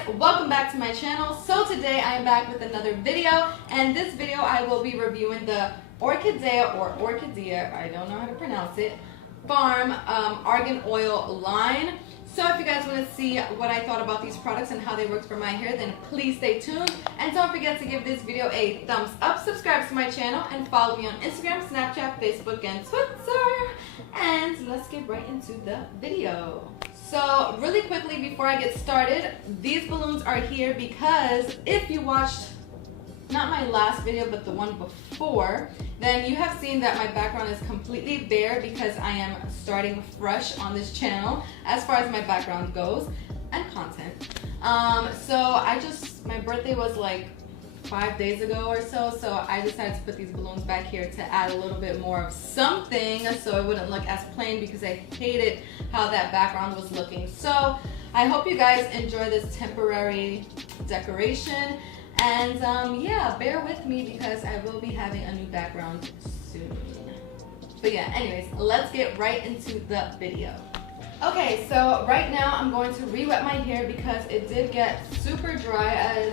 guys, welcome back to my channel. So today I am back with another video, and this video I will be reviewing the Orchidea or Orchidea, I don't know how to pronounce it, PHARM argan oil line. So if you guys want to see what I thought about these products and how they work for my hair, then please stay tuned. And don't forget to give this video a thumbs up, subscribe to my channel, and follow me on Instagram, Snapchat, Facebook, and Twitter. And let's get right into the video. So really quickly before I get started, these balloons are here because if you watched not my last video but the one before, then you have seen that my background is completely bare because I am starting fresh on this channel as far as my background goes and content. My birthday was like 5 days ago or so, so I decided to put these balloons back here to add a little bit more of something so it wouldn't look as plain because I hated how that background was looking. So I hope you guys enjoy this temporary decoration, and yeah, bear with me because I will be having a new background soon. But yeah, anyways, let's get right into the video. Okay, so right now I'm going to re-wet my hair because it did get super dry as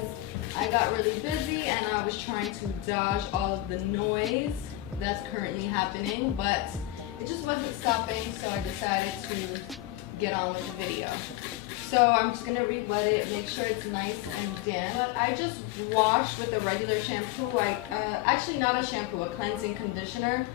I got really busy and I was trying to dodge all of the noise that's currently happening, but it just wasn't stopping, so I decided to get on with the video. So I'm just gonna re-wet it, make sure it's nice and damp. I just washed with a regular shampoo, actually not a shampoo, a cleansing conditioner,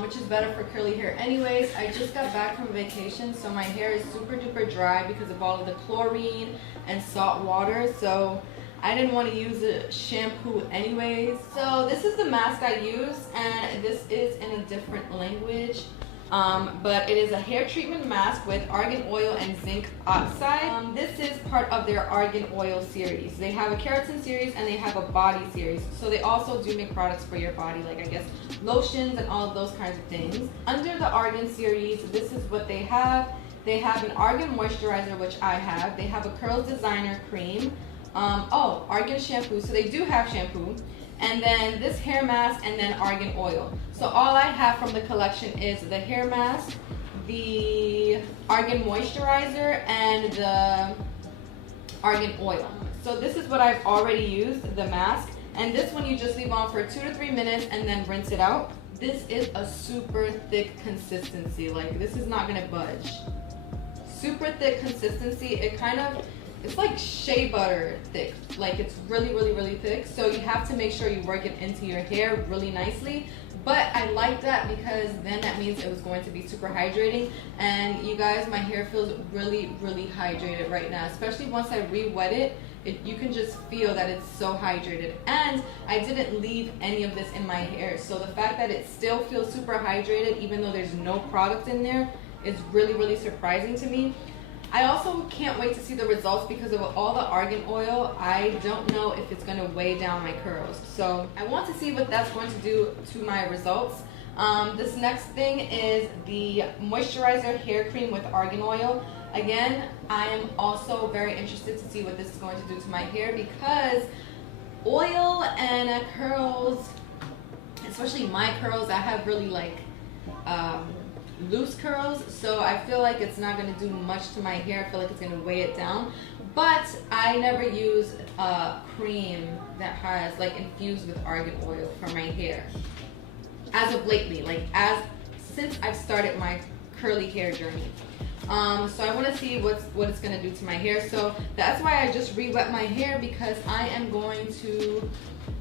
which is better for curly hair anyways. I just got back from vacation, so my hair is super duper dry because of all of the chlorine and salt water, so I didn't want to use a shampoo anyways. So this is the mask I use, and this is in a different language. But it is a hair treatment mask with argan oil and zinc oxide. This is part of their argan oil series. They have a keratin series and they have a body series. So they also do make products for your body, like I guess lotions and all of those kinds of things. Under the argan series, this is what they have. They have an argan moisturizer, which I have. They have a curls designer cream. Argan shampoo. So they do have shampoo. And then this hair mask, and then argan oil. So all I have from the collection is the hair mask, the argan moisturizer, and the argan oil. So this is what I've already used, the mask. And this one you just leave on for 2 to 3 minutes and then rinse it out. This is a super thick consistency. Like, this is not gonna budge. Super thick consistency. It's like shea butter thick. Like, it's really, really, really thick. So you have to make sure you work it into your hair really nicely. But I like that because then that means it was going to be super hydrating. And you guys, my hair feels really, really hydrated right now. Especially once I re-wet it, you can just feel that it's so hydrated. And I didn't leave any of this in my hair. So the fact that it still feels super hydrated, even though there's no product in there, is really, really surprising to me. I also can't wait to see the results because of all the argan oil. I don't know if it's going to weigh down my curls. So I want to see what that's going to do to my results. This next thing is the moisturizer hair cream with argan oil. Again, I am also very interested to see what this is going to do to my hair because oil and curls, especially my curls, I have really like loose curls, so I feel like it's not going to do much to my hair. I feel like it's going to weigh it down. But I never use a cream that has like infused with argan oil for my hair as of lately, like since I've started my curly hair journey. So I want to see what it's going to do to my hair. So that's why I just re-wet my hair, because I am going to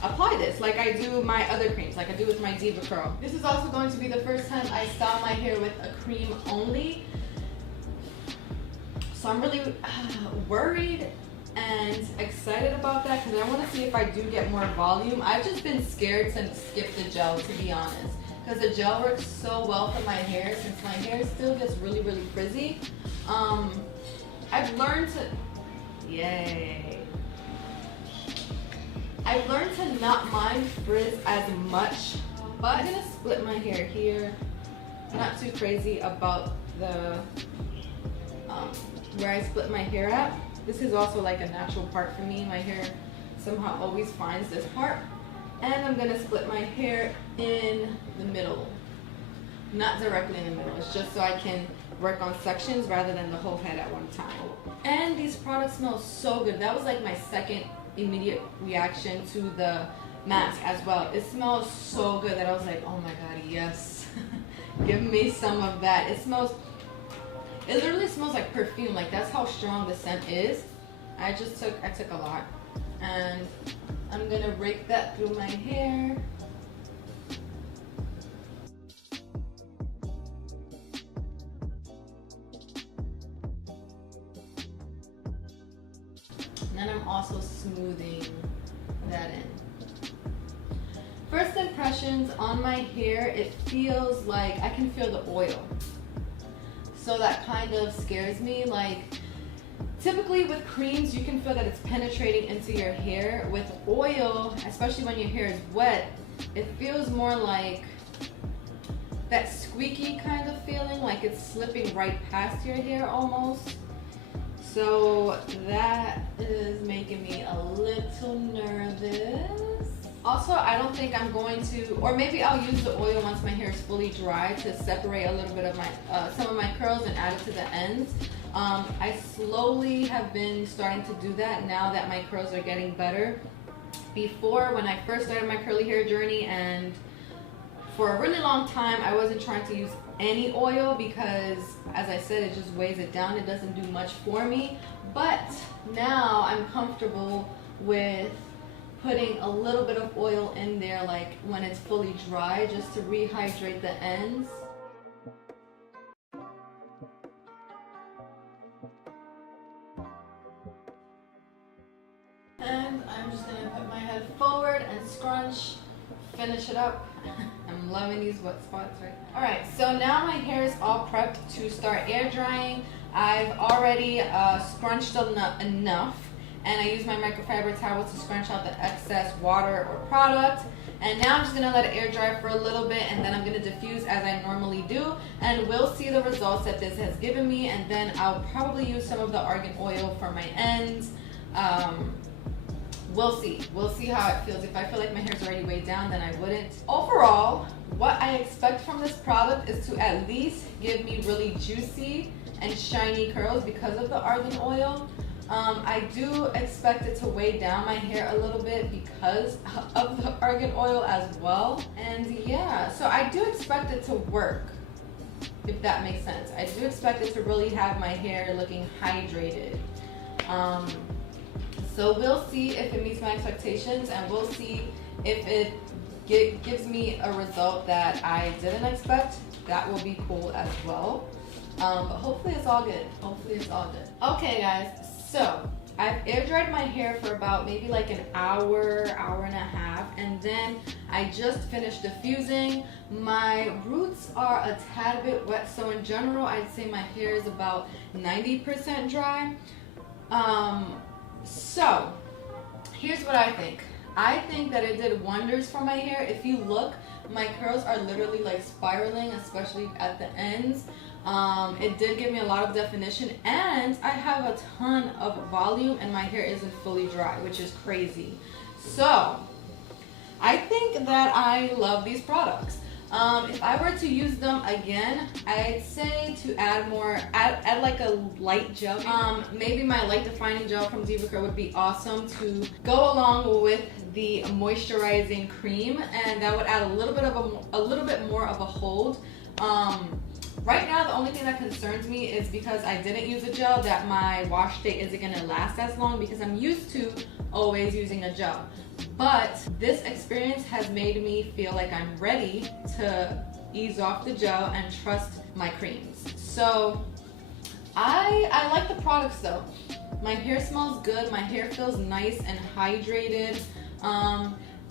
apply this like I do my other creams, like I do with my Diva Curl. This is also going to be the first time I style my hair with a cream only. So I'm really worried and excited about that because I want to see if I do get more volume. I've just been scared to skip the gel, to be honest, because the gel works so well for my hair since my hair still gets really, really frizzy. I've learned to not mind frizz as much, but I'm gonna split my hair here. Not too crazy about the where I split my hair at. This is also like a natural part for me. My hair somehow always finds this part. And I'm gonna split my hair in the middle. Not directly in the middle, it's just so I can work on sections rather than the whole head at one time. And these products smell so good. That was like my second immediate reaction to the mask as well. It smells so good that I was like, oh my god, yes. Give me some of that. It literally smells like perfume. Like, that's how strong the scent is. I took a lot, and I'm gonna rake that through my hair. And then I'm also smoothing that in. First impressions on my hair, it feels like I can feel the oil. So that kind of scares me. Like, typically with creams, you can feel that it's penetrating into your hair. With oil, especially when your hair is wet, it feels more like that squeaky kind of feeling, like it's slipping right past your hair almost. So that is making me a little nervous. Also, I don't think I'm going to, or maybe I'll use the oil once my hair is fully dry to separate a little bit of my, some of my curls and add it to the ends. I slowly have been starting to do that now that my curls are getting better. Before, when I first started my curly hair journey, and for a really long time, I wasn't trying to use any oil because, as I said, it just weighs it down. It doesn't do much for me. But now I'm comfortable with putting a little bit of oil in there, like when it's fully dry, just to rehydrate the ends. And I'm just gonna put my head forward and scrunch, finish it up. I'm loving these wet spots right now. All right, so now my hair is all prepped to start air drying. I've already scrunched enough, and I use my microfiber towel to scrunch out the excess water or product. And now I'm just gonna let it air dry for a little bit, and then I'm gonna diffuse as I normally do, and we'll see the results that this has given me. And then I'll probably use some of the argan oil for my ends. We'll see how it feels. If I feel like my hair's already weighed down, then I wouldn't. Overall, what I expect from this product is to at least give me really juicy and shiny curls because of the argan oil. I do expect it to weigh down my hair a little bit because of the argan oil as well. And yeah, so I do expect it to work, if that makes sense. I do expect it to really have my hair looking hydrated. So we'll see if it meets my expectations, and we'll see if it gives me a result that I didn't expect. That will be cool as well. But hopefully it's all good. Hopefully it's all good. Okay guys, so I've air dried my hair for about maybe like an hour, hour and a half, and then I just finished diffusing. My roots are a tad bit wet, so in general I'd say my hair is about 90% dry. So here's what I think. I think that it did wonders for my hair. If you look, my curls are literally like spiraling, especially at the ends. It did give me a lot of definition, and I have a ton of volume, and my hair isn't fully dry, which is crazy. So I think that I love these products. If I were to use them again, I'd say to add like a light gel. Maybe my light defining gel from Diva would be awesome to go along with the moisturizing cream, and that would add a little bit more of a hold. Right now, the only thing that concerns me is because I didn't use a gel, that my wash date isn't gonna last as long because I'm used to always using a gel. But this experience has made me feel like I'm ready to ease off the gel and trust my creams. So I like the products though. My hair smells good, my hair feels nice and hydrated.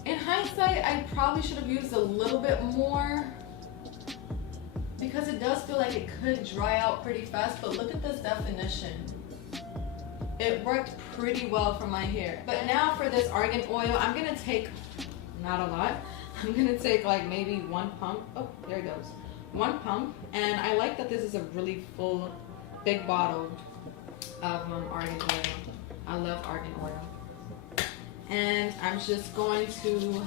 In hindsight, I probably should have used a little bit more because it does feel like it could dry out pretty fast, but look at this definition. It worked pretty well for my hair. But now for this argan oil, I'm gonna take, not a lot, I'm gonna take like maybe one pump. Oh, there it goes. One pump, and I like that this is a really full, big bottle of argan oil. I love argan oil. And I'm just going to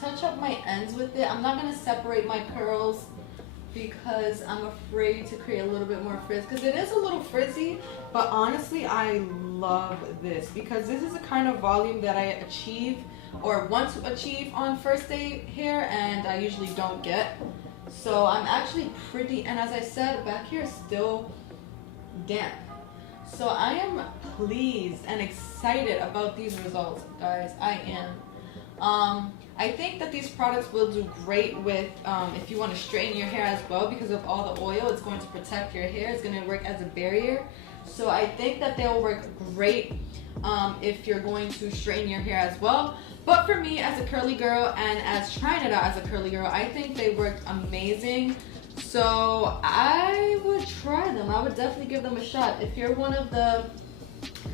touch up my ends with it. I'm not gonna separate my curls because I'm afraid to create a little bit more frizz, because it is a little frizzy, but honestly I love this because this is the kind of volume that I achieve or want to achieve on first day hair, and I usually don't get. So I'm actually pretty, and as I said, back here is still damp. So I am pleased and excited about these results, guys. I am. I think that these products will do great with if you want to straighten your hair as well, because of all the oil. It's going to protect your hair. It's going to work as a barrier. So I think that they'll work great if you're going to straighten your hair as well. But for me, as a curly girl and as trying it out as a curly girl, I think they worked amazing. So I would try them. I would definitely give them a shot. If you're one of the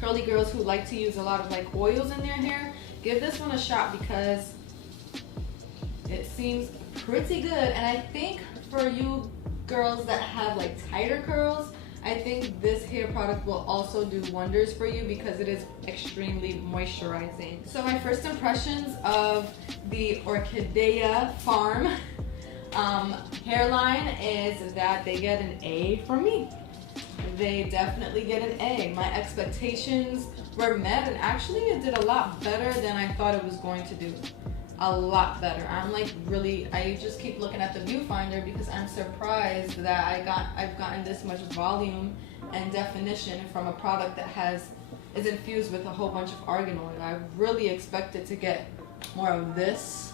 curly girls who like to use a lot of like oils in their hair, give this one a shot because it seems pretty good. And I think for you girls that have like tighter curls, I think this hair product will also do wonders for you because it is extremely moisturizing. So my first impressions of the Orchidea PHARM hairline is that they get an A from me. They definitely get an A. My expectations were met, and actually it did a lot better than I thought it was going to do. A lot better. I'm like really, I just keep looking at the viewfinder because I'm surprised that I've gotten this much volume and definition from a product that is infused with a whole bunch of argan oil. I really expected to get more of this.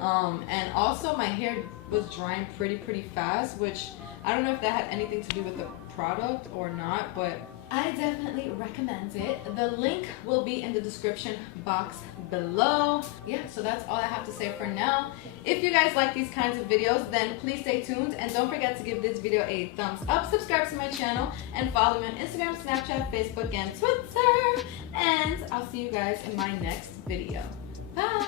And also my hair was drying pretty fast, which I don't know if that had anything to do with the product or not, but I definitely recommend it. The link will be in the description box below. Yeah, so that's all I have to say for now. If you guys like these kinds of videos, then please stay tuned and don't forget to give this video a thumbs up, subscribe to my channel, and follow me on Instagram, Snapchat, Facebook, and Twitter. And I'll see you guys in my next video. Bye!